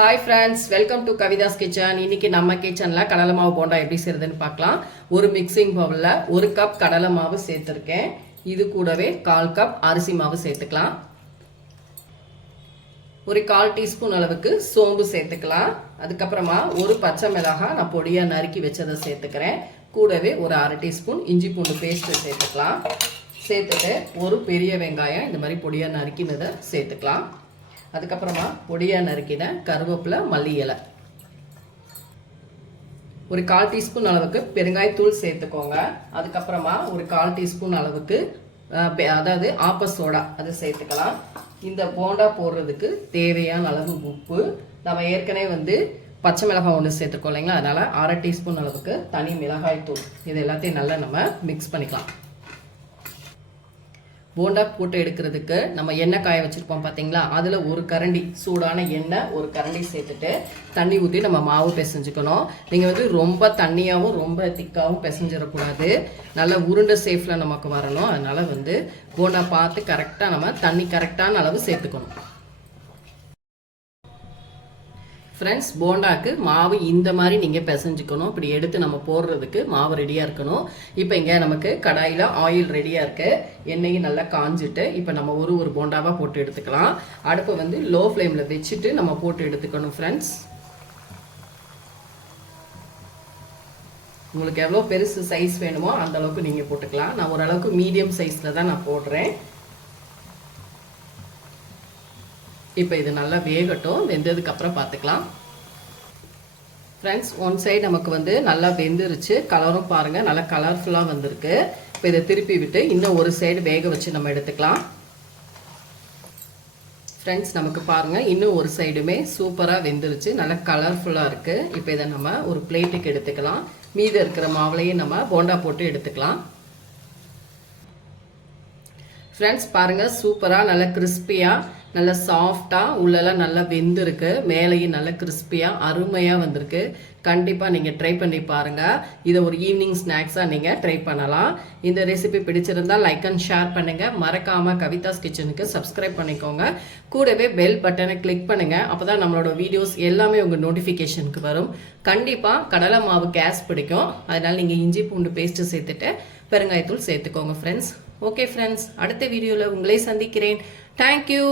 Hi friends, welcome to Kavitha's Kitchen. இன்னைக்கு நம்ம கிச்சன்ல கடலை மாவு போண்டா எப்படி செய்யறதுன்னு பார்க்கலாம். ஒரு மிக்சிங் பவுல்ல 1 கப் கடலை மாவு சேர்த்திருக்கேன். இது கூடவே 1/4 கப் அரிசி மாவு சேர்த்துக்கலாம். ஒரு 1/4 டீஸ்பூன் அளவுக்கு சோம்பு சேர்த்துக்கலாம். அதுக்கு அப்புறமா ஒரு பச்சை மிளகாய் நான் பொடியா நறுக்கி வச்சதை சேர்த்துக்கிறேன். கூடவே ஒரு 1/2 டீஸ்பூன் இஞ்சி பூண்டு பேஸ்ட் சேர்த்துக்கலாம். சேர்த்துட்டு ஒரு பெரிய வெங்காயம் இந்த மாதிரி பொடியா நறுக்கினதை சேர்த்துக்கலாம். அதுக்கப்புறமா பொடியா நறுக்கின கருவேப்பிலை மல்லி இலை, ஒரு 1/4 டீஸ்பூன் அளவுக்கு பெருங்காயத்தூள் சேர்த்துக்கோங்க. அதுக்கப்புறமா ஒரு 1/4 டீஸ்பூன் அளவுக்கு அதாவது ஆப்ப சோடா அது சேர்த்துக்கலாம். இந்த போண்டா போடுறதுக்கு தேவையான அளவு உப்பு, நம்ம ஏற்கனவே பச்சை மிளகாய் ஒன்று சேர்த்துருக்கோம் இல்லைங்களா, அதனால 1/2 டீஸ்பூன் அளவுக்கு தனி மிளகாய் தூள், இது எல்லாத்தையும் நல்லா நம்ம மிக்ஸ் பண்ணிக்கலாம். போண்டா போட்டு எடுக்கிறதுக்கு நம்ம எண்ணெய் காய வச்சுருப்போம் பார்த்தீங்களா, அதில் ஒரு கரண்டி சூடான எண்ணெய் ஒரு கரண்டி சேர்த்துட்டு தண்ணி ஊற்றி நம்ம மாவு பிசைஞ்சுக்கணும். நீங்கள் ரொம்ப தண்ணியாகவும் ரொம்ப திக்காகவும் பிசைஞ்சிடக்கூடாது, நல்ல உருண்டை சேஃபில் நமக்கு வரணும். அதனால் போண்டா பார்த்து கரெக்டாக நம்ம தண்ணி கரெக்டான அளவு சேர்த்துக்கணும். ஃப்ரெண்ட்ஸ், போண்டாக்கு மாவு இந்த மாதிரி நீங்கள் பிசைஞ்சுக்கணும். இப்படி எடுத்து நம்ம போடுறதுக்கு மாவு ரெடியாக இருக்கணும். இப்போ இங்கே நமக்கு கடாயில் ஆயில் ரெடியாக இருக்குது. எண்ணெயும் நல்லா காஞ்சிட்டு இப்போ நம்ம ஒரு போண்டாவாக போட்டு எடுத்துக்கலாம். அடுப்பை லோ ஃப்ளேமில் வச்சுட்டு நம்ம போட்டு எடுத்துக்கணும். ஃப்ரெண்ட்ஸ், உங்களுக்கு எவ்வளோ பெருசு சைஸ் வேணுமோ அந்த அளவுக்கு நீங்கள் போட்டுக்கலாம். நான் ஓரளவுக்கு மீடியம் சைஸில் தான் நான் போடுறேன். இப்போ இது நல்லா வேகட்டும், வெந்ததுக்கப்புறம் பார்த்துக்கலாம். ஃப்ரெண்ட்ஸ், ஒன் சைடு நமக்கு நல்லா வெந்துருச்சு, கலரும் பாருங்கள் நல்லா கலர்ஃபுல்லாக வந்திருக்கு. இப்போ இதை திருப்பி விட்டு இன்னும் ஒரு சைடு வேக வச்சு நம்ம எடுத்துக்கலாம். ஃப்ரெண்ட்ஸ், நமக்கு பாருங்கள் இன்னும் ஒரு சைடுமே சூப்பராக வெந்துருச்சு, நல்லா கலர்ஃபுல்லாக இருக்குது. இப்போ இதை நம்ம ஒரு பிளேட்டுக்கு எடுத்துக்கலாம். மீதி இருக்கிற மாவுலையும் நம்ம போண்டா போட்டு எடுத்துக்கலாம். ஃப்ரெண்ட்ஸ், பாருங்கள் சூப்பராக நல்லா கிறிஸ்பியாக நல்லா சாஃப்டாக உள்ளெல்லாம் நல்லா வெந்திருக்கு, மேலேயும் நல்லா கிறிஸ்பியாக அருமையாக வந்திருக்கு. கண்டிப்பாக நீங்கள் ட்ரை பண்ணி பாருங்கள். இதை ஒரு ஈவினிங் ஸ்நாக்ஸாக நீங்கள் ட்ரை பண்ணலாம். இந்த ரெசிபி பிடிச்சிருந்தால் லைக் அண்ட் ஷேர் பண்ணுங்கள். மறக்காமல் கவிதாஸ் கிச்சனுக்கு சப்ஸ்கிரைப் பண்ணிக்கோங்க. கூடவே பெல் பட்டனை கிளிக் பண்ணுங்கள். அப்போ தான் நம்மளோட வீடியோஸ் எல்லாமே உங்கள் நோட்டிஃபிகேஷனுக்கு வரும். கண்டிப்பாக கடலை மாவு கேஸ் பிடிக்கும், அதனால் நீங்கள் இஞ்சி பூண்டு பேஸ்ட்டு சேர்த்துட்டு பெருங்காயத்தூள் சேர்த்துக்கோங்க. ஃப்ரெண்ட்ஸ், ஓகே ஃப்ரெண்ட்ஸ், அடுத்த வீடியோவில் உங்களை சந்திக்கிறேன். தேங்க்யூ.